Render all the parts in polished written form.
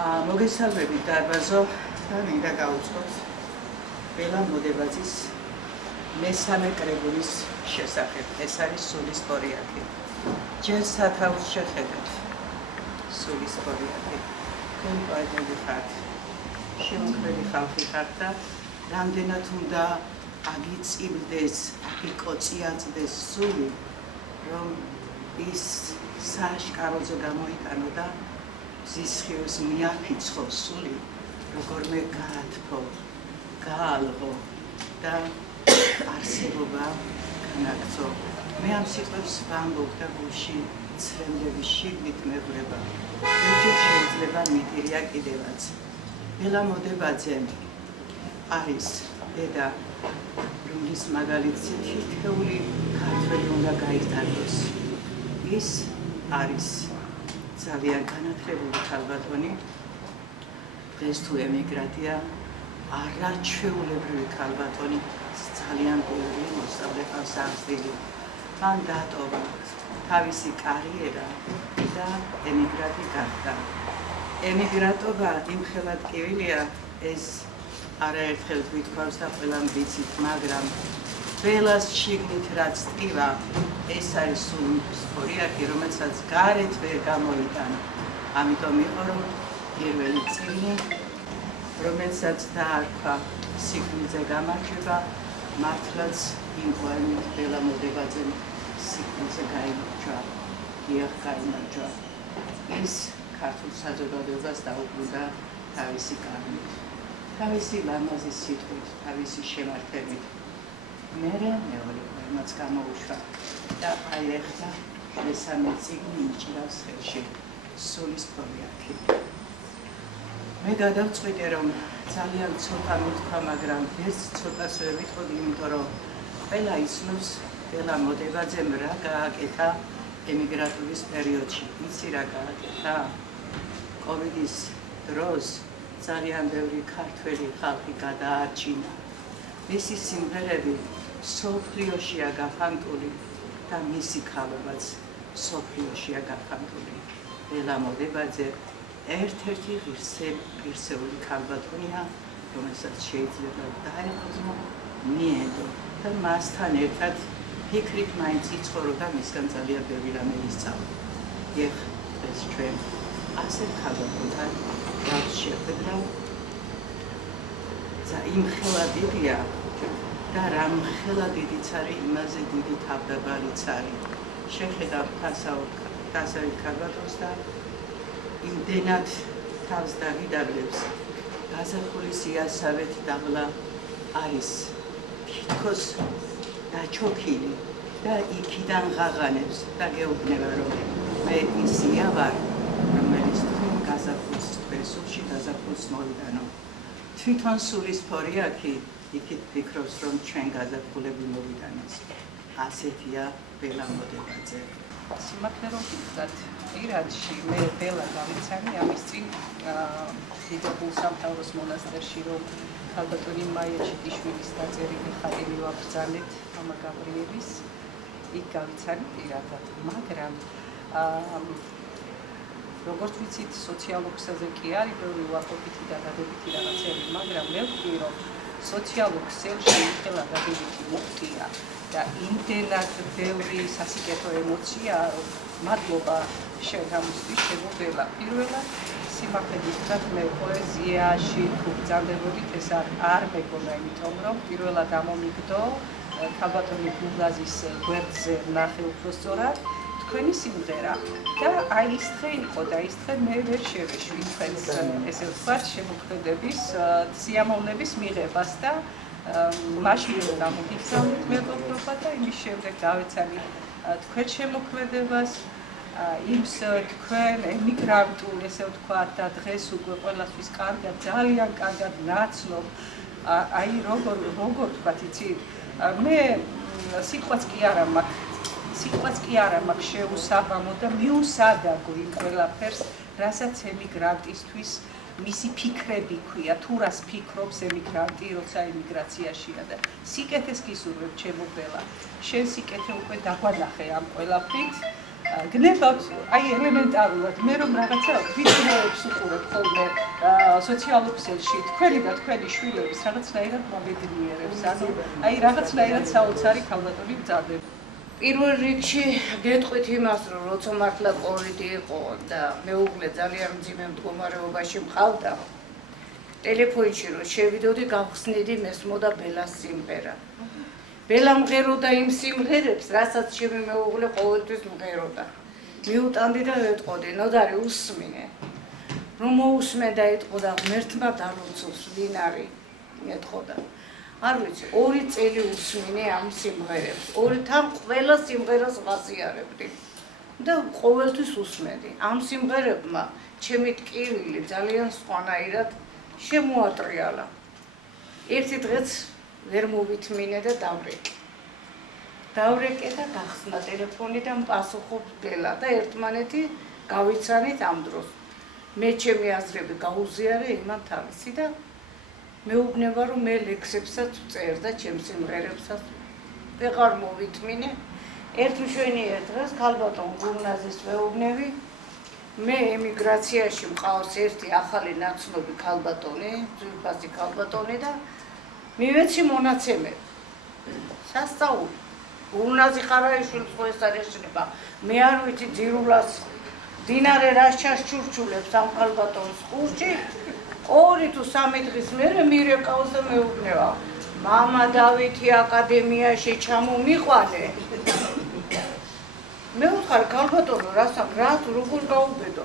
მოგესალმებით დარბაზო და მინდა გავუწყოთ ბელა მოდებაძის მესამე კრებულის შესახებ. ეს არის სულის პორიაკი. ჯერ სათავეს შეხედეთ სულის პორიაკი. თქვენ პოეტები ხართ, შემოქმედი ხალხი ხართ და რამდენად უნდა აგიწილდეს, აგიკოწიაწდეს სული, რომ ის სააშკაროზე გამოიტანო და ზისხილს მიაფიცხო სული, როგორმე გაათფო, გაალღო და არსებობა განაგრძო. მე ამ სიტყვებს ვამბობ და გულში ცრემლების შიგნით მეღვრება. ერთჯერ შეიძლება მიტირია კიდევაც. ბელა მოდებაძე არის დედა, რომლის მაგალითზე თითეული ქართველი უნდა გაიზარდოს. ის არის ძალიან განათლებული ქალბატონი, დღეს თუ ემიგრატია, არაჩვეულებრივი ქალბატონი, ძალიან ბევრი მოსწავლე ჰყავს აღზრდილი. მან დატოვა თავისი კარიერა და ემიგრანტი გახდა. ემიგრატობა იმხელად კივილია, ეს არაერთხელ გვითხოვს და ყველამ ვიცით, მაგრამ ბელას შიგნით რაც ტკივა, ეს არის სულის პორიაკი, რომელსაც გარეთ ვერ გამოიტანა. ამიტომ იყო, რომ პირველი წიგნი, რომელსაც დაარქვა სიკვდილზე გამარჯვება, მართლაც იმ პოემით ბელა მოდებაძემ სიკვდილზე გაიმარჯვა, დიახ, გაიმარჯვა. ის ქართულ საზოგადოებას დაუბრუნდა თავისი კანონით, თავისი ლამაზი სიტყვით, თავისი შემართებით. მერე მეორე პოემაც გამოუშვა და აი ეხლა მესამე წიგნი იჭრავს ხელში, სულის პორიაკი. მე გადავწყვიტე, რომ ძალიან ცოტა მithქვა, მაგრამ ეს ცოტას ვერ ვიტყოდი, იმიტომ რომ ყველა იცნობს ბელა მოდებაძემ რა გააკეთა ემიგრატურის პერიოდში. იცი რა გააკეთა? კოვიდის დროს ძალიან ბევრი ქართველი ხალხი გადაარჩინა. მისი სიმღერები მსოფლიოშია გაფანტული და მისი ქალობაც მსოფლიოშია გაფანტული. ბელა მოდებაძე ერთ-ერთი ღირსეული ქალბატონია, რომელსაც შეიძლება დაეყო, მიედო და მასთან ერთად ფიქრით მაინც იცხოვრო და მისგან ძალიან ბევრი რამე ისწავლა. ეხ დღეს ჩვენ ასეთ ქალბატონთან შევხედავ და იმხელა დიდია და რამხელა დიდიც არის, იმაზე დიდი თავდაბალიც არის. შეხედავ დასავლეთ ქალბატონს და იმდენად თავს დაგიდარებს, გაზაფხულის იასავეთ დაღლა არის თითქოს დაჩოქილი და იქიდან ღაღანებს და გეუბნება, რომ მე ისია ვარ, რომელიც თქვენ გაზაფხულს თქვენ სულში გაზაფხულს მოვიდანო. თვითონ სულის პორიაკი იქით ფიქრობს, რომ ჩვენ გაზაფხულები მოვიდანეს. ასეთია ბელა მოდებაძე. სიმართლე რომ ვთქვათ, ირანში მე ბელა გავიცანი, ამის წინ დიდებულ სამთავროს მონასტერში, რომ ქალბატონი მაია ჩიტიშვილის დაწერილი ხატი მივაბრძანეთ მამა გაბრიელის, იქ გავიცანი პირადად, მაგრამ როგორც ვიცით, სოციალურ ქსელზე კი არის ბევრი უარყოფითი და დადებითი რაღაცები, მაგრამ მე ვთქვი, რომ სოციალურ ქსელში იხელა დადებითი მუხტია და იმდენად ბევრი სასიკეთო ემოციაა, რომ მადლობა შენ ამისთვის შემობელა. პირველად სიმართლე გითხრათ, მე პოეზიაში თუ ბრძანდებოდით, ეს არ მეგონა, იმიტომ რომ პირველად ამომიგდო ქალბატონი გულაზის გვერდზე ნახე უბრალოდ თქვენი სიმღერა და აი ის დღე იყო და ის დღე მე ვერ შევეშვი თქვენს, ესე ვთქვათ, შემოქმედების სიამოვნების მიღებას და მაშინ გამოგიგზავნით მეგობრობა და იმის შემდეგ დავეცანით თქვენ შემოქმედებას, იმს თქვენ ემიგრანტულ, ესე ვთქვათ, და დღეს უკვე ყველასთვის კარგად, ძალიან კარგად ნაცნობ, აი როგორ ვთქვათ, იცით, მე სიტყვაც კი არ მაქვს შეუსაბამო და მიუსადაგო იმ ყველაფერს, რასაც ემიგრანტისთვის მისი ფიქრები ქვია, თუ რას ფიქრობს ემიგრანტი, როცა ემიგრაციაშია და სიკეთეს გისურვებ, ჩემო ბელა. შენ სიკეთე უკვე დაგვანახე ამ ყველაფრით გნებავთ აი ელემენტარულად მე რომ რაღაცა ვიდეოებს უყურებ ხოლმე სოციალურ ქსელში თქვენი და თქვენი შვილების რაღაცნაირად მოგედნიერებს ანუ აი რაღაცნაირად საოცარი ქალბატონი მზადდება. პირველ რიგში გეტყვით იმას, რომ როცა მართლა კოვიდი იყო და მეუღლე ძალიან მძიმე მდგომარეობაში მყავდა, ტელეფონში რომ შევიდოდი გავხსნიდი მესმოდა ბელას სიმღერა. ბელა მღეროდა იმ სიმღერებს, რასაც ჩემი მეუღლე ყოველთვის მღეროდა. მიუტანდი და ვეტყოდი, ნოდარი უსმინე. რომ მოусმე და ეტყოდა, ღმერთმა დალოცოს, ვინ არის? ეტყოდა. არ ვიცი, 2 წელი უსმინე ამ სიმღერებს. თან ყველა სიმღერას ვაზიარებდი. და ყოველთვის უსმენდი. ამ სიმღერებმა ჩემი ტკივილი ძალიან სხვანაირად შემოატრიალა. ერთი დღეც ვერ მოვითმინე და დავრეკე და გახსნა ტელეფონი და პასუხობს ბელა და ერთმანეთი გავიცანით ამ დროს. მე ჩემი აზრები გაუზიარე იმან თავისი და მეუბნება რომ მე ლექსებსაც ვწერ და ჩემს სიმღერებსაც ვეღარ მოვითმინე. ერთ მშვენიერ დღეს ქალბატონ გურნაზის ვეუბნები მე ემიგრაციაში მყავს ერთი ახალი ნაცნობი ქალბატონი, ძვირფასი ქალბატონი და მივეცი მონაცემები. სასწაული. გურნაზი ხარაიშვილის ხო ეს არის შენება. მე არ ვიცი ძირულას დინარე რას ჩაშჩურჩულებს ამ ქალბატონის ყურში. 2 თუ 3 დღის მერე მირეკავს და მეუბნება. მამა დავითი აკადემიაში ჩამომიყვანე. მე ვუთხარ ქალბატონო რა თუ როგორ გაუბედო.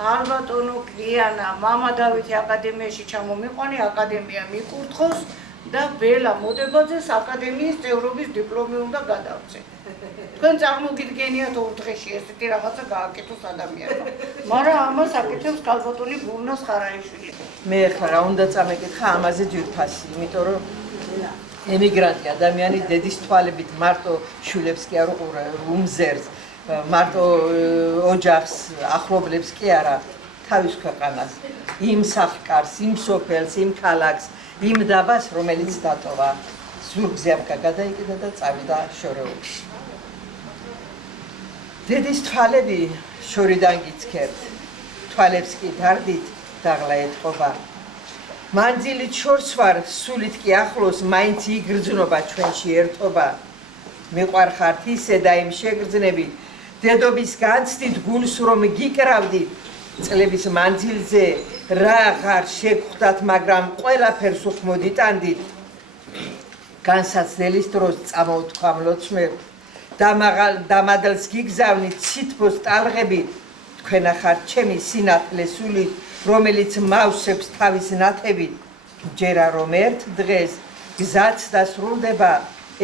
ქალბატონო გიანა მამა დავითი აკადემიაში ჩამომიყვანე, აკადემია მიკურთხოს და ბელა მოდებაძეს აკადემიის წევრობის დიპლომი უნდა გადავწე. თქვენ წარმოგიდგენიათ 2 დღეში ესეთი რაღაცა გააკეთოს ადამიანმა. მაგრამ ამას აკეთებს ქალბატონი გურნაზ ხარაიშვილი. მე ხა რა უნდა წამეკითხა ამაზე ძვირფასი, იმიტომ რომ ემიგრანტი ადამიანი დედის თვალებით მარტო შვილებს კი არ უყურებს, უმზერს, მარტო ოჯახს, ახლობლებს კი არა, თავის ქვეყანას, იმ სახკარს, იმ სოფელს, იმ ქალაქს, იმ დაბას, რომელიც დატოვა, ზურგზე ამკა გადაიკიდა და წავიდა შორეულში. დედის თვალები შორიდან გიცქერთ, თვალებს კი დარდით დაღლა ეთყობა. მანძილით შორს ვარ, სულით კი ახლოს, მაინც იგრძნობა ჩვენში ერთობა. მიყვარხართ ისე და იმ შეგრძნებით, დედობის განცდით გულს რომ გიკრავდით, წლების მანძილზე რა აღარ შეგხვდათ, მაგრამ ყველაფერს უხმოდიტანდით. განსაცდელის დროს წამოვთქვა მლოცმებ, დამადლს გიგზავნით სითბოს ტალღებით, თქვენ ახართ ჩემი სინათლე სულით, რომელიც მავსებს თავის ნათებით. ჯერა რომ ერთ დღეს გზაც დასრულდება,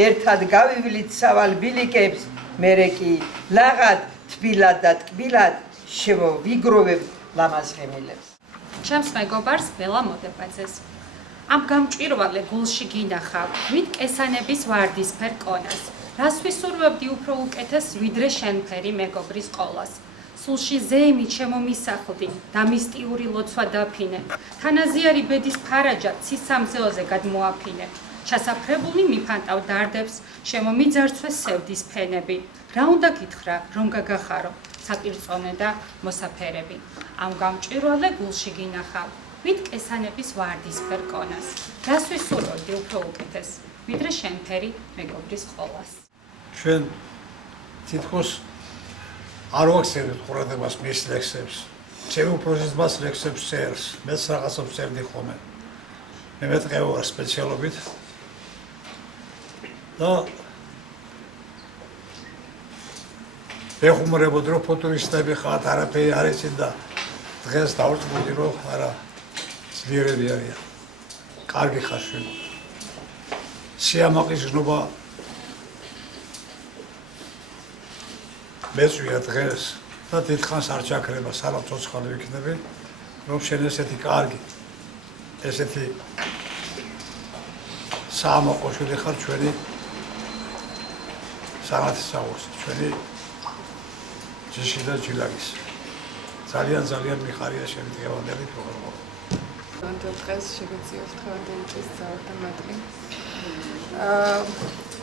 ერთად გავივლით სავალ ბილიკებს, მერე კი ლაღად, თბილად და ტკბილად შემოვიგროვებთ ლამაზ ღემილებს. ჩემს მეგობარს ბელა მოდებაძეს. ამ გამჭვირვალე გულში გინახავ, ვით კესანების ვარდისფერ კონას. რას ვისურვებდი უფრო უკეთეს, ვიდრე შენფერი მეგობრის ყოლას. სულში ზეიმი შემომისახლდი და მისტიური ლოცვა დაფინე. თანაზიარი ბედის ფარაჯა ცისამზეოზე გადმოაფინე. ჩასაფრებული მიფანტავ დარდებს, შემომიძარცვე სევდის ფენები. რა უნდა გითხრა, რომ გაგახარო, საპირწონე და მოსაფერები. ამ გამჭვირვალე გულში გინახავ, ვით კესანების ვარდისფერ კონას. რას ვისურვებდი უფრო უკეთეს, ვიდრე შენფერი მეგობრის ყოლას. ჩვენ თითქოს არ ვახსენებთ ყურადღებას მის ლექსებს. ჩემი უფროსის ძმას ლექსებს წერს, მეც რაღაცებს წერდი ხოლმე. მე მეტყევი ვარ სპეციალობით და ვეხუმრებოდი რომ ფუტურისტები ხართ, არაფერი არ იცით და დღეს დავწმუნდი რომ არა ძლიერები არიან. კარგი ხარ შენ. სიამაყის გზნობა მეწვია დღეს და დიდხანს არ ჩაქრება, სალამ ცოცხალი ვიქნები, რომ შენ ესეთი კარგი, ესეთი საამაყო შვილი ხარ ჩვენი სანათისაურს, ჩვენი ჯიში და ჯილაგის. ძალიან მიხარია შენი დღევანდელი პროგრამა. დღეს შეგეციოს დღევანდელი დღის ძალთა მატლი.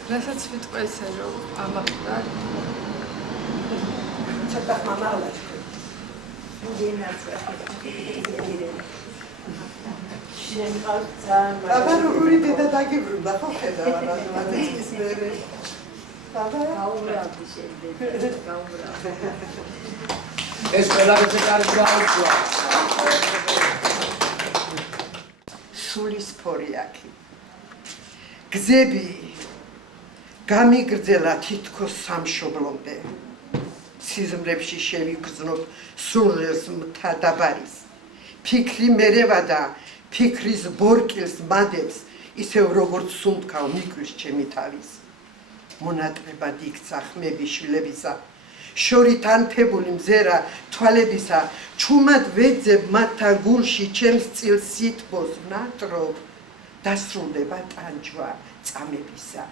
რასაც ვიტყვი ესე რომ ამაყდა ცოტა ხმამაღლა თქვენ. აბა როგორი დედა დაგიბრუნდა ხო ხედავ რა მათის მერე. აბა გაუბრალდი შეიძლება გაუბრალდი. ეს ყველაფერზე კარგი გაუჩვა. სულისფორი აქი. გზები გამიგრძელა თითქოს სამშობლომდე. სიზმრებში შევიგრძნობ სულელს მთა დაბარის. ფიქრი მერევა და ფიქრის ბორკილს მადებს ისევ როგორც სუნთქავ მიკვის ჩემი თავის. მონატრებად იქცა ხმები შვილებისა. შორით ანთებული მზერა თვალებისა, ჩუმად ვეძებ მათთან გულში ჩემს წილს სითბოს ვნატრობ, დასრულდება ტანჯვა წამებისა.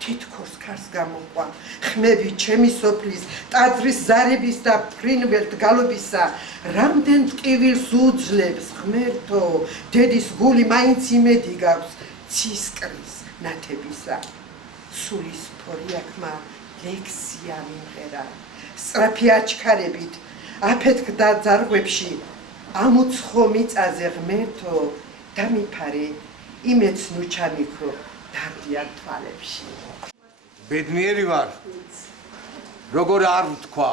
თითქოს ქარს გამოყვა ხმები ჩემი სოფლის, ტაძრის ზარების და ფრინველთ გალობისა, რამდენ ტკივილს უძლებს ღმერთო, დედის გული მაინც იმედი გაქვს ცისკრის ნათებისა. სულისფორი აქმა ლექსია მიმღერა. სწრაფი აჩქარებით აფეთქდა ძარღვებში ამოცხო მიწაზე ღმერთო დამიფარე იმეც ნუ ჩამიქრო დარდიან თვალებში. ბედნიერი ვარ. როგორ არ ვთქვა.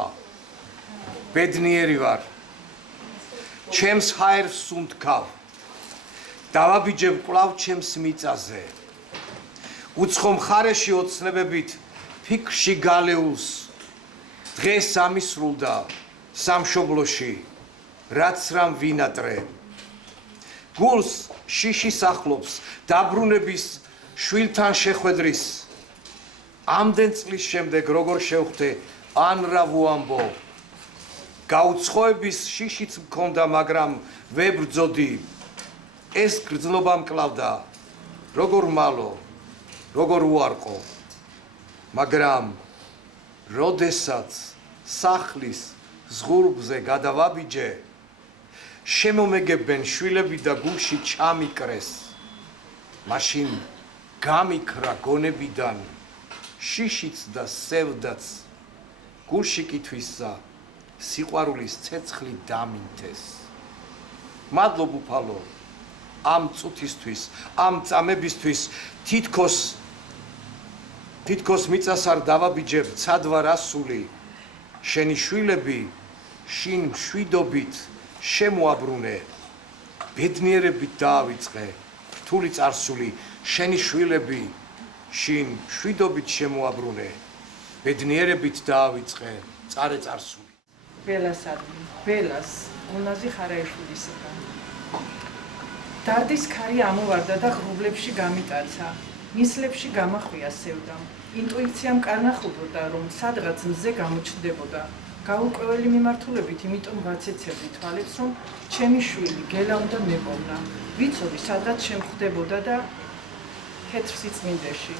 ბედნიერი ვარ. ჩემს ჰაერს სუნთქავ. დავაბიჯებ კვლავ ჩემს მიწაზე. უცხო მხარეში ოცნებებით ფიქრში გალეულს. დღეს ამისრულდა სამშობლოში, რაც რამ ვინატრე. გულს შიშის ახლობს დაბრუნების შვილთან შეხვედრის. ამდენ წლის შემდეგ როგორ შევხვდე ან რა ვუამბო. გაუცხოების შიშიც მქონდა, მაგრამ ვებრძოდი. ეს გრძნობა მკლავდა, როგორ მალო, როგორ უარყო. მაგრამ როდესაც სახლის ზღურბზე გადავაბიჯე, შემომეგებენ შვილები და გულში ჩამიკრეს. მაშინ გამიქრა გონებიდან შიშიც და სევდაც, გულში კითხვისა სიყვარულის ცეცხლი დამინთეს. მადლობ უფალო ამ წუთისთვის, ამ წამებისთვის, თითქოს მიწას არ დავაბიჯებ ცადვარ ასული. შენი შვილები შინ მშვიდობით შემოაბრუნე. ბედნიერებით დაავიწყე რთული წარსული. შენი შვილები შინ მშვიდობით შემოაბრუნე. ბედნიერებით დაავიწყე წარე წარსული. ბელასადმი, ბელას, უნაზი ხარაიშვილისგან. დარდის ქარი ამოვარდა და ღრუბლებში გამიტაცა. ნისლებში გამახვია სევდამ. ინტუიციამ კარნახულობდა, რომ სადღაც მზე გამოჩნდებოდა. გაურკვეველი მიმართულებით, იმიტომ ვაცეცებდი თვალებს, რომ ჩემი შვილი გელა უნდა მეპოვნა. ვიცოდი, სადღაც შემხვდებოდა და თეთრ სიწმინდეში.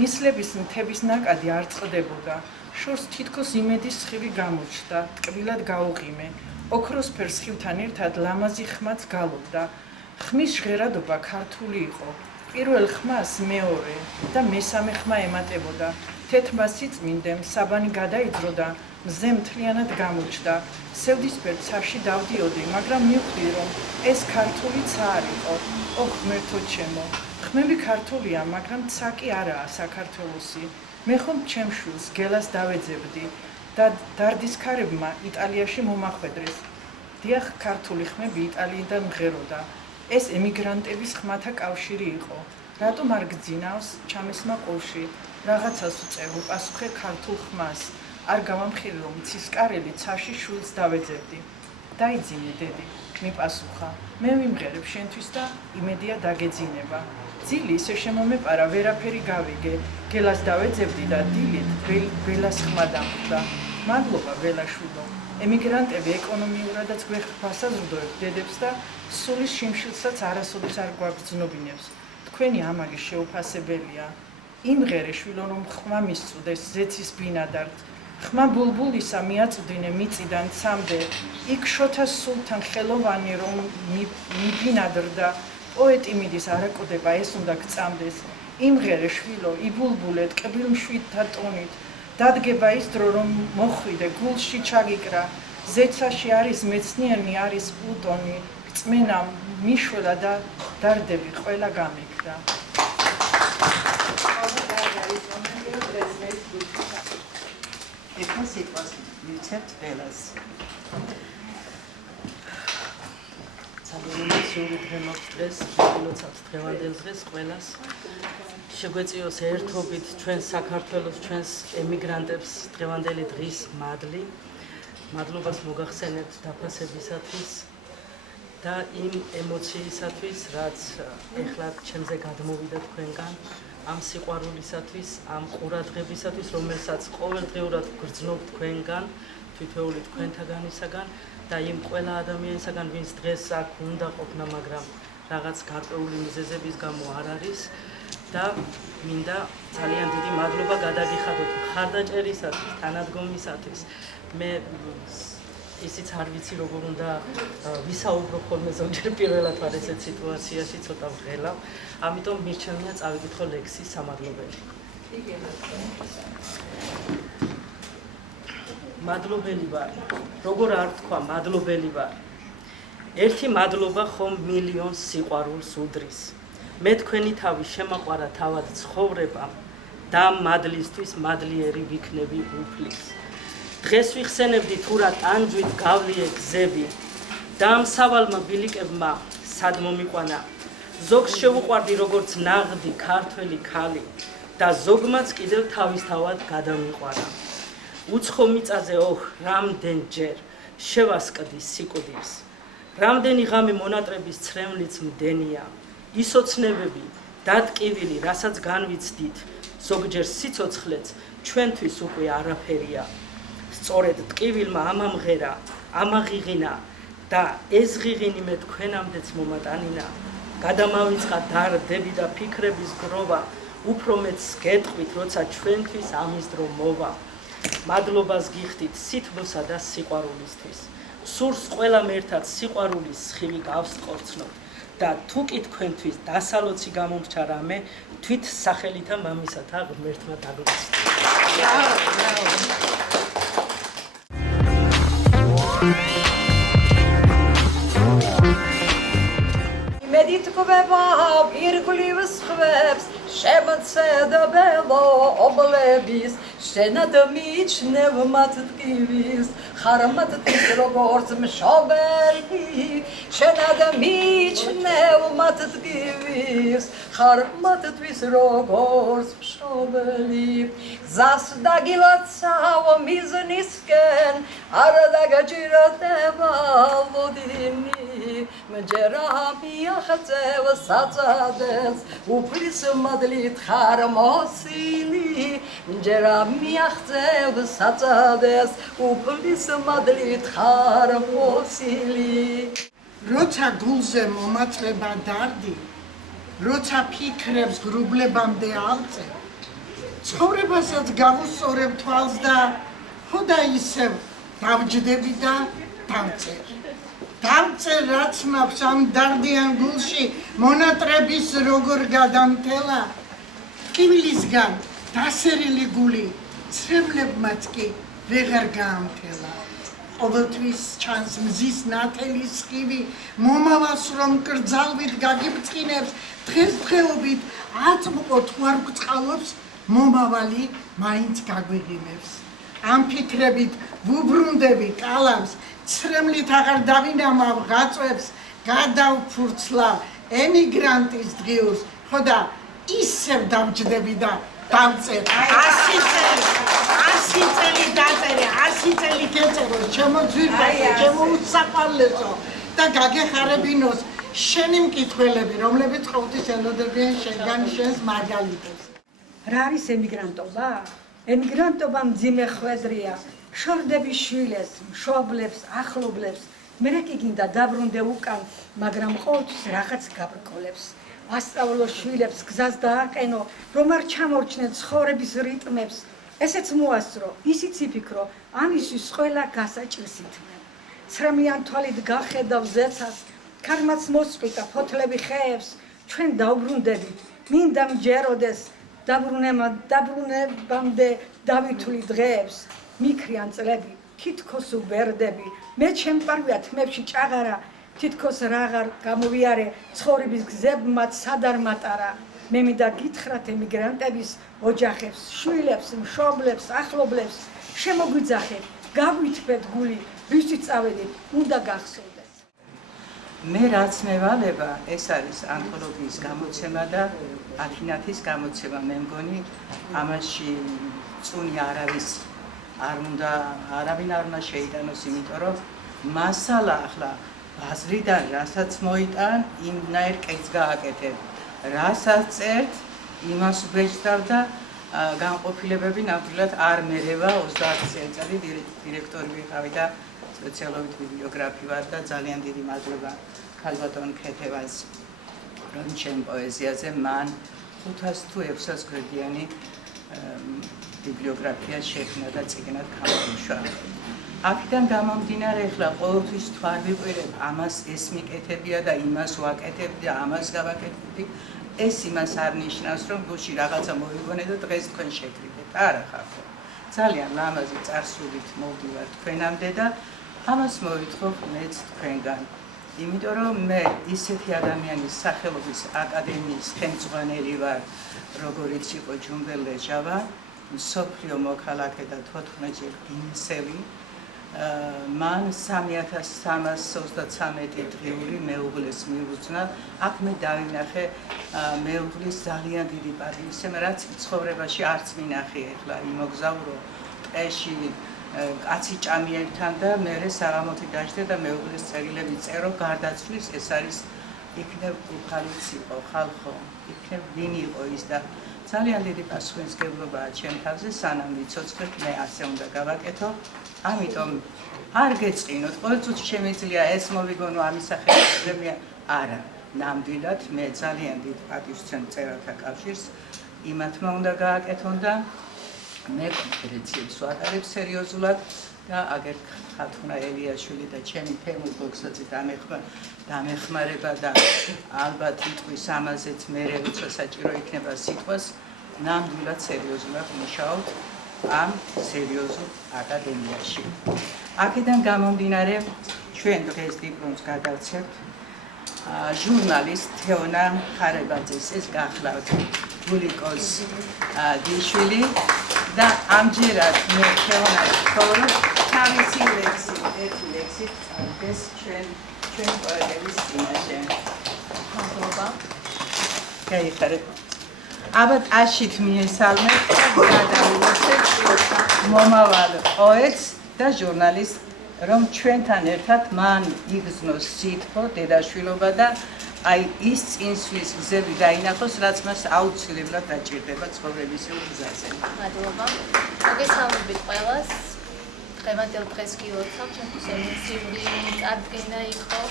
ნისლების მთების ნაკადი არ წყდებოდა. შორს თითქოს იმედის სხივი გამოჩნდა, ტკბილად გაუღიმე. ოქროსფერ სხივთან ერთად ლამაზი ხმაც გალობდა. ხმის ჟღერადობა ქართული იყო. პირველ ხმას მეორე და მესამე ხმა ემატებოდა. თეთრმა სიწმინდემ საბანი გადაიძრო და მზე მთლიანად გამოჩნდა. სევდისფერ ცაში დავდიოდი, მაგრამ მივხვდი, რომ ეს ქართული ცა არ იყო. ოხ, ღმერთო ჩემო, ხმები ქართულია, მაგრამ ცა კი არაა საქართველოსი. მე ხომ ჩემ შვილს გელას დავეძებდი და დარდის ქარებმა იტალიაში მომახვედრეს. დიახ, ქართული ხმები იტალიიდან მღეროდა. ეს ემიგრანტების ხმათა კავშირი იყო. რატომ არ გძინავს ჩამესმა ყოლში? რაღაცას უწევ, უპასუხე ქართულ ხმას. არ გამამხილი, რომ ცისკარელი ცაში შვილს დავეძებდი. დაიძინე, დედი, მიპასუხა. მე ვიმღერებ შენთვის და იმედია დაგეძინება. ძილი ისე შემომეპარა, ვერაფერი გავიგე. გელას დავეძებდი და დილით ბელას ხმა დამხვდა. მადლობა, ბელაშვილო. ემიგრანტები ეკონომიურადაც გვეხმასაზრდოებთ დედებს და სულის შიმშილსაც არასოდეს არ გვაგრძნობინებს. თქვენი ამაგი შეუფასებელია. იმღერე შვილო, რომ ხმა მისწვდეს ზეცის ბინადართ. ხმა ბულბულისა მიაწვდინე მიწიდან ცამდე. იქ შოთა სულთან ხელოვანი რომ მიბინადრდა. პოეტი მიდის არაკოდება ეს უნდა გწამდეს. იმღერე შვილო, იბულბულეთ კბილ მშვიდთა ტონით. დადგება ის დრო, რომ მოხვიდე, გულში ჩაგიკრა, ზეცაში არის მეცნიანი, არის პლუტონი, წმენა მიშველა და დარდები ყველა გამიქრა. ეხლა სიტყვას მივცემთ ყველას. ძალიან მოგწონთ დღე მოხდ დღეს, მოგილოცავთ დღევანდელ დღეს ყველას. შეგვეციოს ერთობით ჩვენს საქართველოს, ჩვენს ემიგრანტებს დღევანდელი დღის მადლი. მადლობას მოგახსენებთ დაფასებისათვის და იმ ემოციისათვის, რაც ეხლა ჩემზე გადმოვიდა თქვენგან, ამ სიყვარულისათვის, ამ ყურადღებისათვის, რომელსაც ყოველდღიურად გრძნობ თქვენგან, თითოეული თქვენთაგანისაგან და იმ ყველა ადამიანისაგან, ვინც დღეს აქ უნდა ყოფნა, მაგრამ რაღაც გარკვეული მიზეზების გამო არ არის და მინდა ძალიან დიდი მადლობა გადაგიხადოთ მხარდაჭერისათვის, თანადგომისათვის. მე ისიც არ ვიცი როგორ უნდა ვისაუბრო ხოლმე ზოგჯერ პირველად ვარ ესეთ სიტუაციაში, ცოტა ვღელავ. ამიტომ მირჩენია წავიკითხო ლექსის სამადლობელი. მადლობელი ვარ. როგორ არ თქვა, მადლობელი ვარ. ერთი მადლობა ხომ მილიონს სიყვარულს უდრის. მე თქვენი თავი შემაყვარა თავად ცხოვრებამ და ამ მადლისთვის მადლიერი ვიქნები უფლის. დღეს ვიხსენებდი თუ რა ტანჯვით გავლიე გზები და ამ სავალმა ბილიკებმა სად მომიყვანა. ზოგს შევუყვარდი როგორც ნაღდი ქართველი ქალი და ზოგმაც კიდევ თავისთავად გადამიყვარა. უცხო მიწაზე ოხ რამდენჯერ შევასკდი სიკვდილს. რამდენი ღამე მონატრების ცრემლიც მდენია. ის ოცნებები დატკივილი, რასაც განვიცდით, ზოგჯერ სიცოცხლეც ჩვენთვის უკვე არაფერია. სწორედ ტკივილმა ამამღერა, ამაღიღინა და ეს ღიღინი მე თქვენამდეც მომატანინა. გადამავიწყა დარდები და ფიქრების გროვა, უფრო მეც გეტყვით, როცა ჩვენთვის ამის დრო მოვა. მადლობას გიხდით სითბოსა და სიყვარულისთვის. სურს ყველამ ერთად სიყვარულის სხივი გავსკორცნოთ და თუ კი თქვენთვის დასალოცი გამომრჩა რამე, თვით სახელითა მამისათა ღმერთმა დაგვრჩით. მედიტკובה ირგვლივ სხვებს შემცედებელო ობლების შენად მიჩნევ მათ ტკივილს ხარ მათთვის როგორც მშობელი შენად მიჩნევ მათ ტკივილს ხარ მათთვის როგორც მშობელი გზას დაგილოცავ მიზნისკენ არ დაგაჭირდება ლოდინი მჯერა მიახწევ საწადეს უფლის მადლით ხარ მოსილი მჯერა მიახწევ საწადეს უფლის მადლით ხარ მოსილი როცა გულზე მომაწება დარდი როცა ფიქრებს გრუბლებამდე ალწე ცხოვრებასაც გავუსწორებ თვალს და ხოდა ისევ დავჯდები და დავწერ დავწერ რაც მაქვს ამ დარდიან გულში მონატრების როგორ გადამთელა ტკივილისგან დასერილი გული ცრემლებმაც კი ვეღარ გაამთელა ყოველთვის ჩანს მზის ნათელი სხივი მომავალს რომ კრძალვით გაგიბწყინებს დღესდღეობით აწმყო თუ არ გწყალობს მომავალი მაინც გაგვიღიმებს ამ ფიქრებით ვუბრუნდები კალამს ცრემლით აღარ დავინამავ ღაწვებს გადავფურცლავ ემიგრანტის დღიურს ხოდა ისევ დავჯდები და დავწერ 100 წელი დაწერე 100 წელი გეწერო ჩემო ძვირფასო ჩემო უსაყვარლესო და გაგეხარებინოს შენი მკითხველები რომლებიც ყოველთვის ელოდებიან შენგან შენს მარგალიტებს რა არის ემიგრანტობა? ემიგრანტობა მძიმე ხვედრია შორდები შვილებს, მშობლებს, ახლობლებს მერე კი გინდა დაბრუნდე უკან მაგრამ ყოველთვის რაღაც გაბრკოლებს ასწავლო შვილებს გზას დააყენო რომ არ ჩამორჩნენ ცხოვრების რიტმებს ესეც მოასწრო ისიც იფიქრო ამისთვის ყველა გასაჭრს ითმენ ცრემლიან თვალით გახედავ ზეცას ქარმაც მოსყიდა ფოთლები ხეებს ჩვენ დავბრუნდებით მინდა მჯეროდეს დაბრუნებამდე დავითვლი დღეებს მიქრიან წლები თითქოს უბერდები მე ჩემპარვია თმებში ჭაღარა თითქოს რაღარ გამოვიარე ცხოვრების გზებმაც სადარ მატარა მე მინდა გითხრათ ემიგრანტების ოჯახებს შვილებს მშობლებს ახლობლებს შემოგვიძახეთ გაგვითბეთ გული ვისიც წავედით უნდა გახსოვდეთ მე რაც მევალება ეს არის ანთოლოგიის გამოცემა და ათინათის გამოცემა მე მგონი ამაში წუნი არავინ არ უნდა შეიტანოს იმიტომ რომ მასალა ახლა ბაზრიდან რასაც მოიტან იმნაირ კეთს გააკეთებ რასაც წერთ იმას ვეჭდავ და განყოფილებები ნამდვილად არ მერევა 30 წელი დირექტორი ვიყავი და სპეციალობით ბიბლიოგრაფი ვარ და ძალიან დიდი მადლობა ქალბატონ ქეთევას რომ ჩემ პოეზიაზე მან 500 თუ 600 გვერდიანი ბიბლიოგრაფია შექმნა და წიგნად გამოუშვა. აქედან გამომდინარე ახლა ყოველთვის თვარ ვიყვირებ ამას ეს მიკეთებია და იმას ვაკეთებ და ამას გავაკეთებდი ეს იმას არ ნიშნავს რომ გულში რაღაცა მოიგონე და დღეს თქვენ შეკრიბეთ არა ხახო ძალიან ლამაზი წარსულით მოვდივარ თქვენამდე და ამას მოვითხოვ მეც თქვენგან იმიტომ რომ მე ისეთი ადამიანის სახელობის აკადემიის ხელმძღვანელი ვარ როგორიც იყო ჯუმბელ ლეჟავა მსოფლიო მოქალაქე და 14-ჯერ გინესელი მან 3333 დღიური მეუღლეს მიუძღვნა აქ მე დავინახე მეუღლის ძალიან დიდი პატივისცემა რაც ცხოვრებაში არც მინახე ახლა იმოგზავრო ტყეში კაცი ჭამიებთან და მე საღამოთი დაждე და მეუღლის წერილები წერო გარდაცვლის ეს არის იქნებ უხალიც იყო ხალხო იქნებ ვინ იყო ის და ძალიან დიდი პასუხისმგებლობაა ჩემ თავზე სანამ ვიცოცხლებ მე ასე უნდა გავაკეთო ამიტომ არ გეწყინოთ ყოველწუთი შემიძლია ეს მოვიგონო ამის სახელით არა ნამდვილად მე ძალიან დიდ პატივს ვცემ წერათა კავშირს იმათმა უნდა გააკეთონ და მე კონფერენციებს ვატარებ სერიოზულად და აგერ ხათუნა ელიაშვილი და ჩემი თემურ ბოქსაძე დამეხმარება და ალბათ იტყვის ამაზეც მე როცა საჭირო იქნება სიტყვას ნამდვილად სერიოზულად მუშაობ ამ სერიოზულ აკადემიაში. აქედან გამომდინარე ჩვენ დღეს დიპლომს გადავცემთ ჟურნალისტ თეონა ხარებაძეს ეს გახლავთ გულიკოს დიშვილი და ამჯერად მე თეონას ვთხოვ თავისი ლექსი წარდეს ჩვენ პოეტების წინაშე. მადლობა. გაიხარეთ. აბა აშით მიესალმეთ და გადავივოცეთ მომავალ პოეტს და ჟურნალისტს რომ ჩვენთან ერთად მან იგრძნოს სითბო დედაშვილობა და აი ის წინსვლის გზები დაინახოს რაც მას აუცილებლად დაჭირდება ცხოვრებისეულ გზაზე. მადლობა. მოგესალმებით ყველას. დღევანდელ დღეს გილოცავ ჩემთვის ემოციური წარდგენა იყო.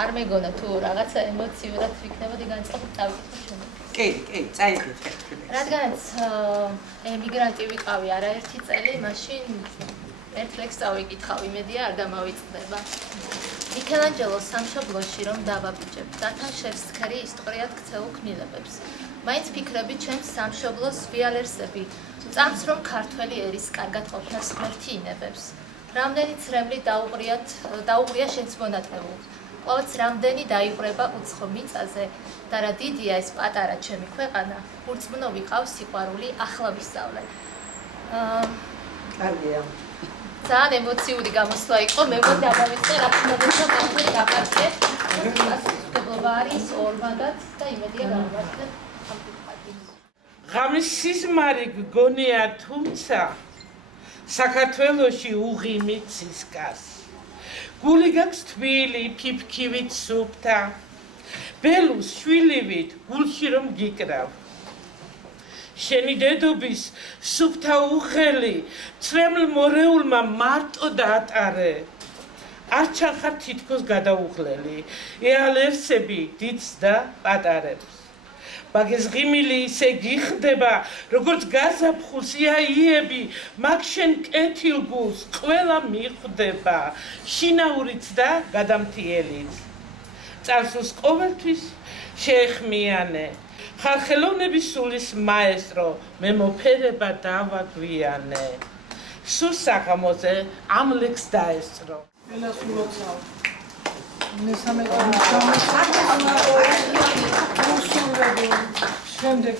არ მეგონა თუ რაღაცა ემოციურად ვიქნებოდი განწყობილ წავიკითხო. კი, წაიკითხეთ. რადგანაც ემიგრანტი ვიყავი არაერთი წელი, მაშინ ერთ ლექსს წავიკითხავ, იმედია არ დამავიწყდება. მიქელანჯელოს სამშობლოში რომ დავაბიჯებ, დათან შევსქერი ისტორიად ქცეულ ქმნილებებს. მაინც ფიქრები ჩემს სამშობლოს ვიალერსები, წამს რომ ქართველი ერის კარგად ყოფნას ღმერთი ინებებს. რამდენი ცრემლი დაუღრია შენს მონათებულ. ყოველს რამდენი დაიყრება უცხო მიწაზე და რა დიდია ეს პატარა ჩემი ქვეყანა, ურწმუნო ვიყავ სიყვარული ახლა ვისწავლე. კარგია. ძალიან ემოციური გამოსვლა იყო, მე მგონი დავავიწყე რა თქმა უნდა დაპარტიე. გასაგებობა არის ორმაგად და იმედია გავაკეთებ ამ კითხვას. ღამის სიზმარი გგონია თუმცა საქართველოში უღიმი ცისკას. გული გაქვს თბილი ფიფქივით სუფთა ბელუს შვილივით გულში რომ გიკრავ შენი დედობის სუფთა უხელი ცრემლ მორეულმა მარტო დაატარე არ ჩახარ თითქოს გადაუღლელი ეალერსები დიდს და პატარებს მაგის ღიმილი ისე გიხდება როგორც გაზაფხულს იაიები მაგ შენ კეთილ გულს ყველა მიხვდება შინაურიც და გადამთიელიც წარსულს ყოველთვის შეეხმიანე ხალხელოვნების სულის მაესტრო მე მოფერება დავაგვიანე სულ საღამოზე ამ ლექს დაესწრო ყველა სულოცავ მესამე შემდეგ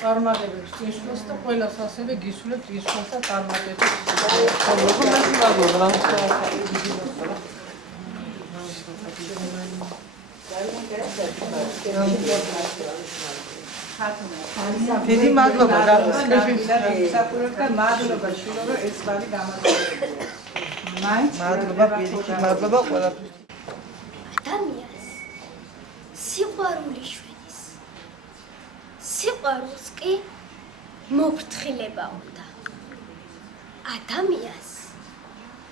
წარმატებებს წინსვლას და ყველას ასევე გისურვებთ ისვლას და წარმატებებს. დიდი მადლობა გამოსკებით და გასაკვირვებლად და მადლობა შვილო რომ ეს ბალი გამარჯვებულია. მაინც მადლობა პირიქით მადლობა ყველაფერს. ადამიანს სიყვარული შვენის. სიყვარულს კი მოფრთხილება უნდა. ადამიანს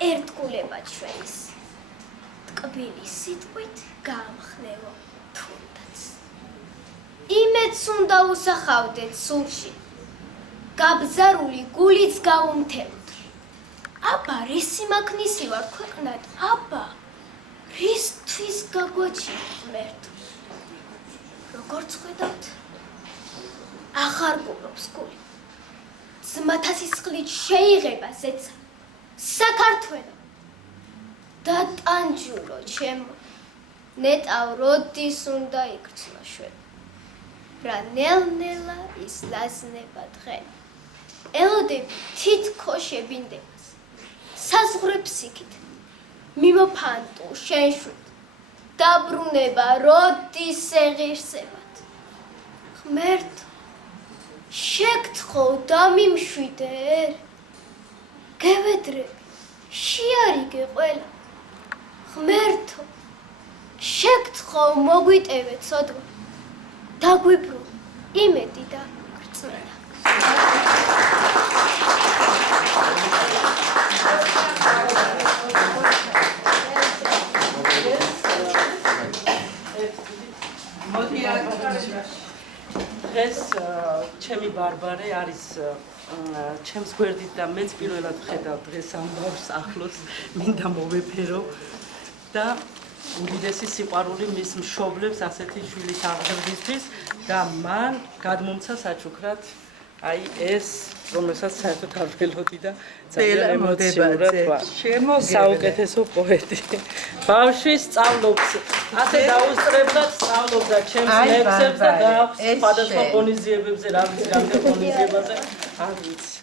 ერთგულება ჩვენის. ტკბილი სიტყვით გაამხნევო თუნდაც. იმედს უნდა უსახავდეთ სულში. გაბზარული გულიც გაუმთევთ. აბა რისი მაქნისი ვარ ქვეყნად, აბა რისთვის გაგვაჩინე ღმერთო. როგორც ხედავთ, აღარ გულობს გული. ძმათა სისხლით შეიღება ზეცა საქართველო და ტანჯულო ჩემო ნეტავ როდის უნდა იქცნო შვენ რა ნელ-ნელა ის ლაზნება დღე ელოდები თითქო შებინდებას საზღვრებს იქით მიმოფანტუ შენშვით დაბრუნება როდის ეღირსებათ ღმერთო შეგთხო დამიმშვიდერ გევედრები შეარიგე ყველა ღმერთო შეგთხო მოგვიტევე ცოდვა დაგვიბრუნ იმედი და გრძნობა დღეს ჩემი ბარბარე არის ჩემს გვერდით და მეც პირველად ვხედავ დღეს ამბავს ახლოს მინდა მოვეფერო და უდიდესი სიყვარული მის მშობლებს ასეთი შვილის აღზრდისთვის და მან გადმომცა საჩუქრად აი ეს რომელსაც საერთოდ არ ველოდი და ძალიან ემოციურად ვარ. საუკეთესო პოეტი. ბავშვი სწავლობს, ასე დაუსწრებლად სწავლობდა ჩემს ლექსებს და გააქვს სხვადასხვა ღონისძიებებზე, რა ვიცი, რამდენ ღონისძიებაზე, არ ვიცი.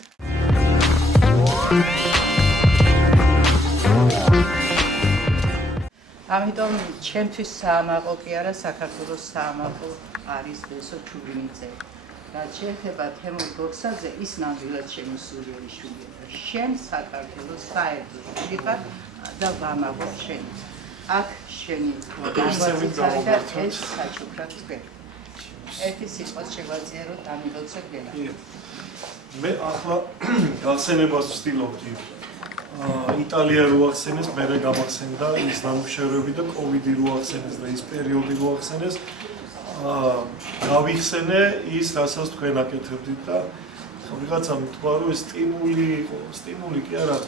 ამიტომ ჩემთვის საამაყო კი არა, საქართველოს საამაყო არის ბესო ჩუბინიძე. რაც შეეხება თემურ ბოქსაძე, ის ნამდვილად შემოსული შვილია და შენ საქართველოს საერთო შვილი ხარ და ვამაყობ შენ. აქ შენი გამოცდილება და ეს საჩუქრად თქვენ. ერთი სიტყვას შეგვაწია რომ დამილოცე გელა. მე ახლა გახსენებას ვცდილობდი. იტალია რო ახსენეს, მე გამახსენდა ის ნამუშევრები და კოვიდი რო ახსენეს და ის პერიოდი რო ახსენეს. გავიხსენე ის, რასაც თქვენ აკეთებდით და ვიღაცამ თქვა, რომ ეს სტიმული კი არა,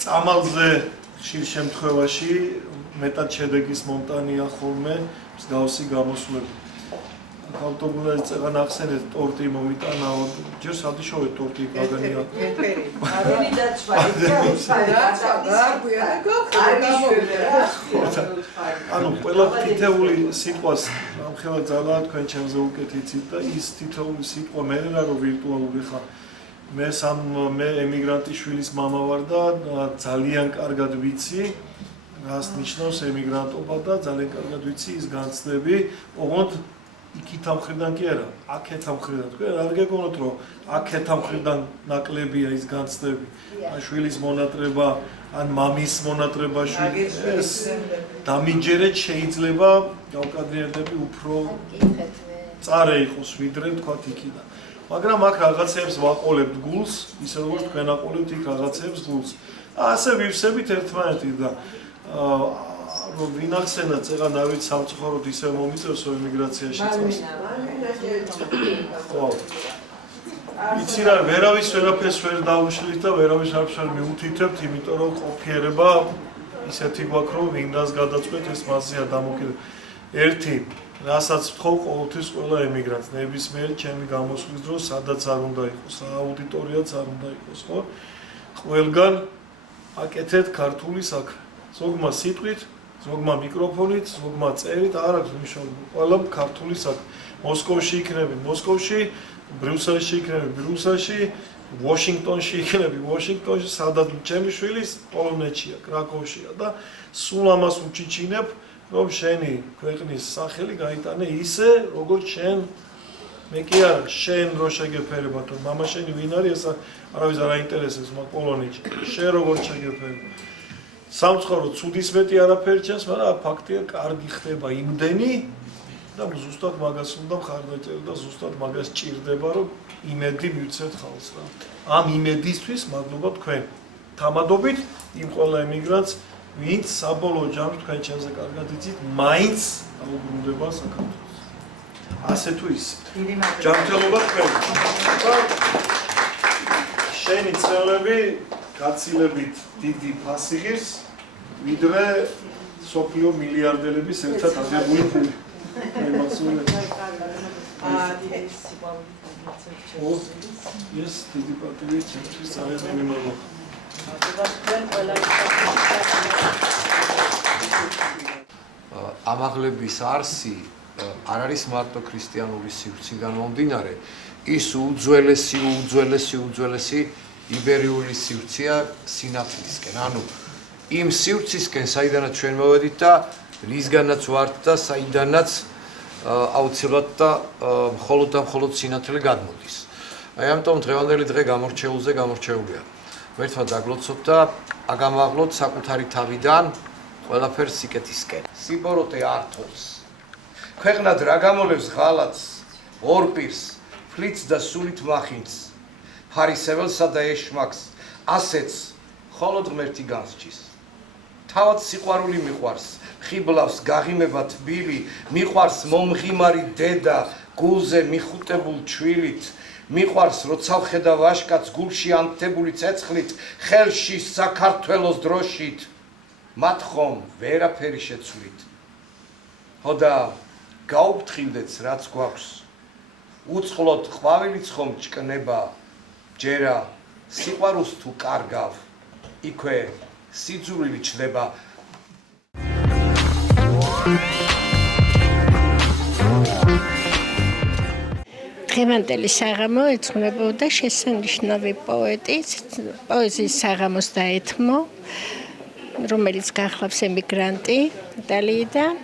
წამალზე ხშირ შემთხვევაში მეტად შედეგის მომტანია ხოლმე მსგავსი გამოსვლები. ავტოგუნდაც წეღან ახსენეთ, ტორტი მომიტანაო, ჯერ სადიშოვეთ ტორტი გაგანია. არონი დაცვა, ანუ ყველა თითეული სიტყვას ამხელა ძალაა თქვენ ჩემზე უკეთ იცით და ის თითეული სიტყვა მე რა რო ვირტუალური ხარ. მე ემიგრანტის შვილის მამა ვარ და ძალიან კარგად ვიცი რას ნიშნავს ემიგრანტობა და ძალიან კარგად ვიცი ის განცდები, ოღონდ იქით ამ მხრიდან კი არა, აქეთ ამ მხრიდან. თქვენ არ გეგონოთ რომ აქეთ ამ მხრიდან ნაკლებია ის განცდები. შვილის მონატრება, ან მამის მონატრება შვილის ეს დამიჯერეთ შეიძლება გავკადრიადები უფრო წარე იყოს ვიდრე თქვათ იქიდან. მაგრამ აქ რაღაცებს ვაყოლებთ გულს, ისე როგორც თქვენ აყოლებთ იქ რაღაცებს გულს. ასე ვივსებით ერთმანეთი და რომ ვინახსენა წეღან არ ვიცი სამწუხაროდ ისე მომიწევსო ემიგრაციაში წავს. ხო. იცი რა, ვერავის ვერაფერს ვერ დაუშლით და ვერავის არაფერს ვერ მიუთითებთ, იმიტომ რომ ყოფიერება ისეთი გვაქვს, რომ ვინდას გადაწყვეტ ეს მასზეა დამოკიდებული. ერთი რასაც ვთხოვ ყოველთვის ყველა ემიგრანტს, ნებისმიერი ჩემი გამოსვლის დროს, სადაც არ უნდა იყოს, აუდიტორიაც არ უნდა იყოს, ხო? ყველგან აკეთეთ ქართული საქმე. ზოგმა სიტყვით, ზოგმა მიკროფონით, ზოგმა წერით, არ აქვს მნიშვნელობა. ყველა ქართული საქმე. მოსკოვში იქნები მოსკოვში, ბრიუსელში იქნები ბრიუსელში, ვაშინგტონში იქნები ვაშინგტონში, სადაც ჩემი შვილის პოლონეთშია, კრაკოვშია და სულ ამას უჩიჩინებ, რომ შენი ქვეყნის სახელი გაიტანე ისე, როგორც შენ მე კი არა, შენ რო შეგეფერება, თუ მამა შენი ვინ არის, ეს არავის არ აინტერესებს მაგ პოლონეთში. შენ როგორ შეგეფერება. სამწუხაროდ ცუდის მეტი არაფერი ჩანს, მაგრამ ფაქტია, კარგი ხდება იმდენი და ზუსტად მაგას უნდა მხარდაჭერა და ზუსტად მაგას ჭირდება, რომ იმედი მივცეთ ხალხს რა. ამ იმედისთვის მადლობა თქვენ. თამადობით იმ ყველა ემიგრანტს, ვინც საბოლოო ჯამში თქვენ ჩემზე კარგად იცით, მაინც დაუბრუნდება საქართველოს. ასე თუ ისე. ჯანმრთელობა თქვენ. შენი წელები გაცილებით დიდი ფასი ღირს, ვიდრე სოფლიო მილიარდელების ერთად აღებული ფული. ეს დიდი პატივი ჩემთვის ძალიან მიმოვა. ამაღლების არსი არ არის მარტო ქრისტიანული სივრციდან მომდინარე, ის უძველესი იბერიული სივრცეა სინათლისკენ. ანუ იმ სივრცისკენ, საიდანაც ჩვენ მოვედით და რისგანაც ვართ და საიდანაც აუცილებლად და მხოლოდ სინათლე გადმოდის. აი ამიტომ დღევანდელი დღე გამორჩეულია. მერთმა დაგლოცოთ და აგამაღლოთ საკუთარი თავიდან ყველაფერს სიკეთისკენ. სიბოროტე ართოს. ქვეყნად რა გამოლევს ღალატს, ორპირს, ფლიც და სულით მახინს, ფარისეველსა და ეშმაკს, ასეც მხოლოდ ღმერთი განსჯის. თავად სიყვარული მიყვარს, ხიბლავს გაღიმება თბილი, მიყვარს მომღიმარი დედა, გულზე მიხუტებულ ჩვილით, მიყვარს როცა ვხედა ვაშკაც გულში ანთებული ცეცხლით, ხელში საქართველოს დროშით, მათ ხომ ვერაფერი შეცვლით. ხოდა გაუფრთხილდეთ რაც გვაქვს, უწყლოდ ყვავილიც ხომ ჭკნება, ჯერა სიყვარულს თუ კარგავ, იქვე სიძულვილი ჩდება. დღევანდელი საღამო ეძღვნებოდა შესანიშნავი პოეზიის საღამოს დაეთმო, რომელიც გახლავს ემიგრანტი იტალიიდან.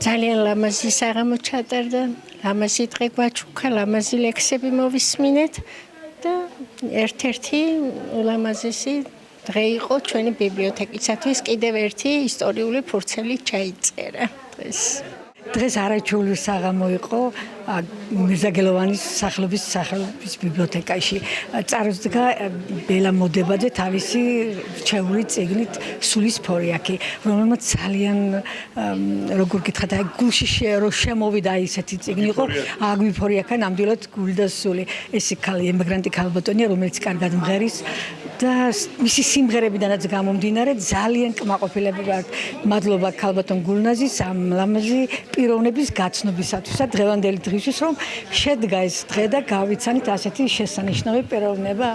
ძალიან ლამაზი საღამო ჩატარდა, ლამაზი დღე გვაჩუქა, ლამაზი ლექსები მოვისმინეთ და ერთ-ერთი ულამაზესი დღე იყო ჩვენი ბიბლიოთეკისათვის. კიდევ ერთი ისტორიული ფურცელი ჩაიწერა დღეს. დღეს არაჩვეული საღამო იყო მირზაგელოვანის სახელობის ბიბლიოთეკაში. წარსდგა ბელა მოდებაძე თავისი რჩეული წიგნით სულის ფორიაკი, რომელმაც ძალიან როგორ გითხრათ, აი გულში შემოვიდა ისეთი წიგნი იყო, აგვი ფორიაკა ნამდვილად გული და სული. ეს ქალი ემიგრანტი ქალბატონია, რომელიც კარგად მღერის და მისი სიმღერებიდანაც გამომდინარე ძალიან კმაყოფილები ვართ. მადლობა ქალბატონ გულნაზის ამ ლამაზი პიროვნების გაცნობისათვის და დღევანდელი დღისთვის, რომ შედგა ეს დღე და გავიცანით ასეთი შესანიშნავი პიროვნება.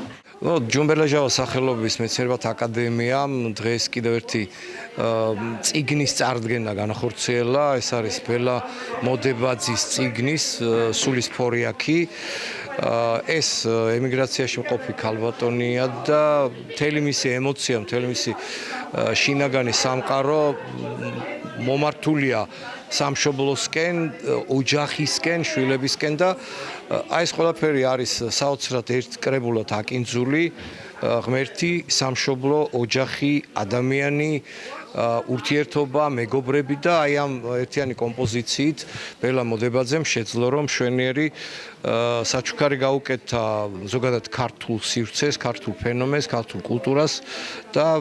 ჯუმბერლაჟავას სახელობის მეცნიერებათა აკადემიამ დღეს კიდევ ერთი წიგნის წარდგენა განახორციელა. ეს არის ბელა მოდებაძის წიგნის სულის ფორიაკი. ეს ემიგრაციაში მყოფი ქალბატონია და მთელი მისი ემოცია, მთელი მისი შინაგანი სამყარო მომართულია სამშობლოსკენ, ოჯახისკენ, შვილებისკენ და აი ეს ყველაფერი არის საოცრად ერთკრებულად აკინძული, ღმერთი, სამშობლო, ოჯახი, ადამიანი, ურთიერთობა, მეგობრები და აი ამ ერთიანი კომპოზიციით ბელა მოდებაძემ შეძლო რომ მშვენიერი საჩუქარი გაუკეთა ზოგადად ქართულ სივრცეს, ქართულ ფენომენს, ქართულ კულტურას და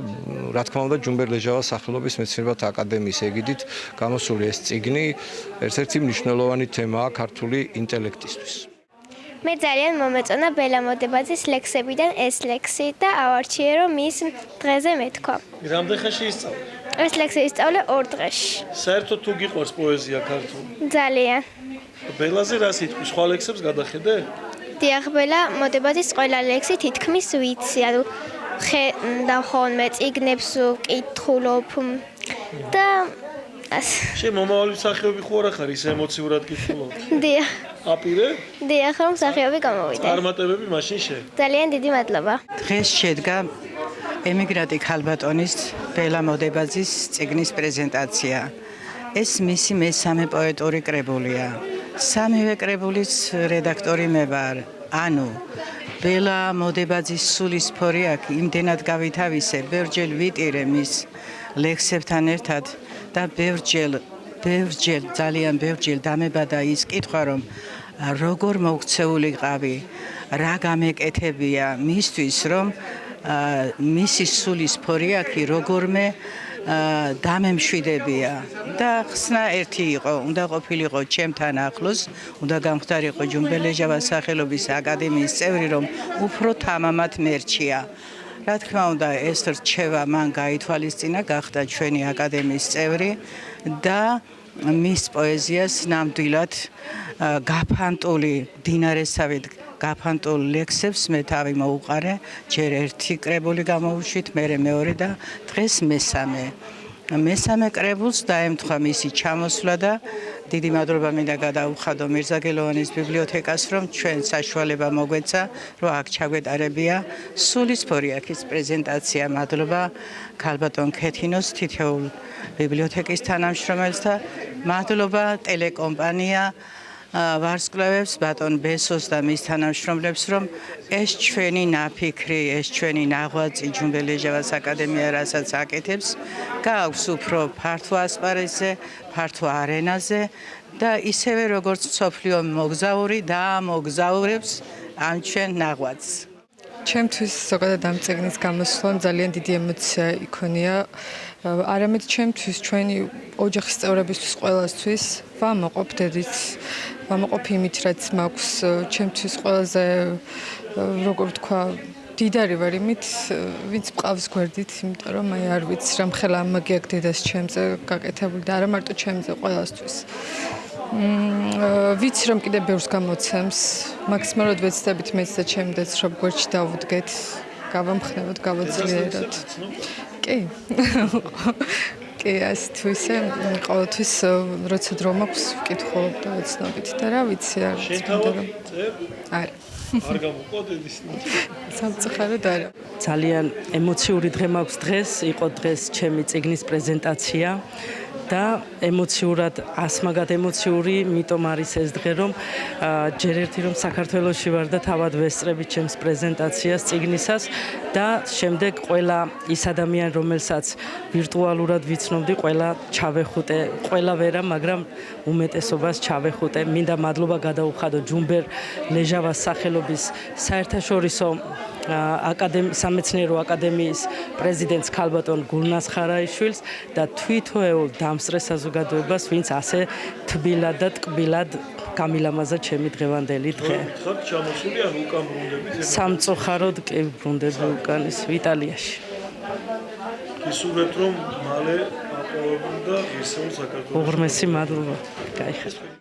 რა თქმა უნდა ჯუმბერლაჟავას სახელობის მეცნიერებათა აკადემიის ეგიდით გამოსული ეს წიგნი ერთ-ერთი მნიშვნელოვანი თემაა ქართული ინტელექტისთვის. მე ძალიან მომეწონა ბელა მოდებაძის ლექსებიდან ეს ლექსი და ავარჩიე რომ მის დღეზე მეთქვა. რამდენ ხანში ისწავლე? ეს ლექსი ისწავლე 2 დღეში. საერთოდ თუ გიყვარს პოეზია ქართული? ძალიან. ბელაზე რა სიტყვის? სხვა ლექსებს გადახედე? დიახ, ბელა მოდებადის ყველა ლექსი თითქმის ვიცი. ანუ ხედავ ხოლმე წიგნებს ვკითხულობ და შენ მომავალი მსახიობი ხო არა ხარ, ის ემოციურად კითხულობ? დიახ. აპირე? დიახ, რომ მსახიობი გამოვიდა. წარმატებები მაშინ შე. ძალიან დიდი მადლობა. დღეს შედგა ემიგრანტი ქალბატონის ბელა მოდებაძის წიგნის პრეზენტაცია. ეს მისი მესამე პოეტური კრებულია. სამივე კრებულის რედაქტორი მე ვარ. ანუ ბელა მოდებაძის სულისფორი აქ იმდენად გავითავისე, ბევრჯერ ვიტირე მის ლექსებთან ერთად და ბევრჯერ, ძალიან ბევრჯერ დამებადა ის კითხვა, რომ როგორ მოქცეულიყავი, რა გამეკეთებია მისთვის, რომ მისი სულისფორი აქი როგორმე დამემშვიდებია და ხსნა ერთი იყო, უნდა ყოფილიყო ჩემთან ახლოს, უნდა გამხდარიყო ჯუმბელეჟავას სახელობის აკადემიის წევრი, რომ უფრო თამამად მერჩია. რა თქმა უნდა, ეს რჩევა მან გაითვალისწინა, გახდა ჩვენი აკადემიის წევრი და მის პოეზიას ნამდვილად გაფანტული დინარესავით გაფანტულ ლექსებს მე თავი მოუყარე, ჯერ ერთი კრებული გამოვუშვით, მერე მეორე და დღეს მესამე. მესამე კრებულს დაემთხვა მისი ჩამოსვლა და დიდი მადლობა მინდა გადაუხადო მირზაგელოვანის ბიბლიოთეკას, რომ ჩვენ საშუალება მოგვეცა, რომ აქ ჩაგვეტარებია სულისფორი აქის პრეზენტაცია. მადლობა ქალბატონ ქეთინოს, თითოეულ ბიბლიოთეკის თანამშრომელს და მადლობა ტელეკომპანია ვარსკვლავებს, ბატონ ბესოს და მის თანამშრომლებს, რომ ეს ჩვენი ნაფიქრი, ეს ჩვენი ნაღვაწი ჯუმბელეჟავას აკადემია, რასაც აკეთებს, გააქვს უფრო ფართო ასპარეზზე, ფართო არენაზე და ისევე როგორც მსოფლიო მოგზაური დაამოგზაურებს ამ ჩვენ ნაღვაწს. ჩემთვის ზოგადად ამ წიგნის გამოსვლამ ძალიან დიდი ემოცია იქონია. არამედ ჩემთვის, ჩვენი ოჯახის წევრებისთვის ყველასთვის ვამოყოფ დედით, ვამოყოფ იმით, რაც მაქვს ჩემთვის ყველაზე როგორ ვთქვა, დიდარი ვარ იმით, ვინც მყავს გვერდით, იმიტომ რომ აი არ ვიცი რა მხელა ამაგი აქვს დედას ჩემზე გაკეთებული და არა მარტო ჩემზე, ყველასთვის. ვიცი რომ კიდე ბევრს გამოცემს, მაქსიმალურად ვეცდებით მეც და ჩემი დედს რომ გვერდში დავუდგეთ, გავამხნევოთ, გავაძლიეროთ. კი. კი, ასე თუ ისე, ყოველთვის როცა დრო მაქვს, ვკითხულობ და ვეცნობით და რა ვიცი, არ ვიცი. შენ თავად წერ? არა. არ გამოყოდეს. სამწუხაროდ არა. ძალიან ემოციური დღე მაქვს დღეს, იყო დღეს ჩემი წიგნის პრეზენტაცია და ემოციურად, ასმაგად ემოციური, მიტომ არის ეს დღე, რომ ჯერ ერთი რომ საქართველოში ვარ და თავად ვესწრებით ჩემს პრეზენტაციას წიგნისას და შემდეგ ყველა ის ადამიანი, რომელსაც ვირტუალურად ვიცნობდი, ყველა ჩავეხუტე, ყველა ვერა, მაგრამ უმეტესობას ჩავეხუტე. მინდა მადლობა გადაუხადო ჯუმბერ ლეჟავას სახელობის საერთაშორისო სამეცნიერო აკადემიის პრეზიდენტს ქალბატონ გულნას ხარაიშვილს და თვითოეულ დამსწრე საზოგადოებას, ვინც ასე თბილად და ტკბილად გამილამაზა ჩემი დღევანდელი დღე. ხარ ჩამოსული ან უკან ბრუნდებით? სამწუხაროდ კი ბრუნდები უკან ის იტალიაში. ისურვებთ რომ მალე აპოვებουν და ისევ საქართველოს. უღრმესი მადლობა. გაიხარეთ.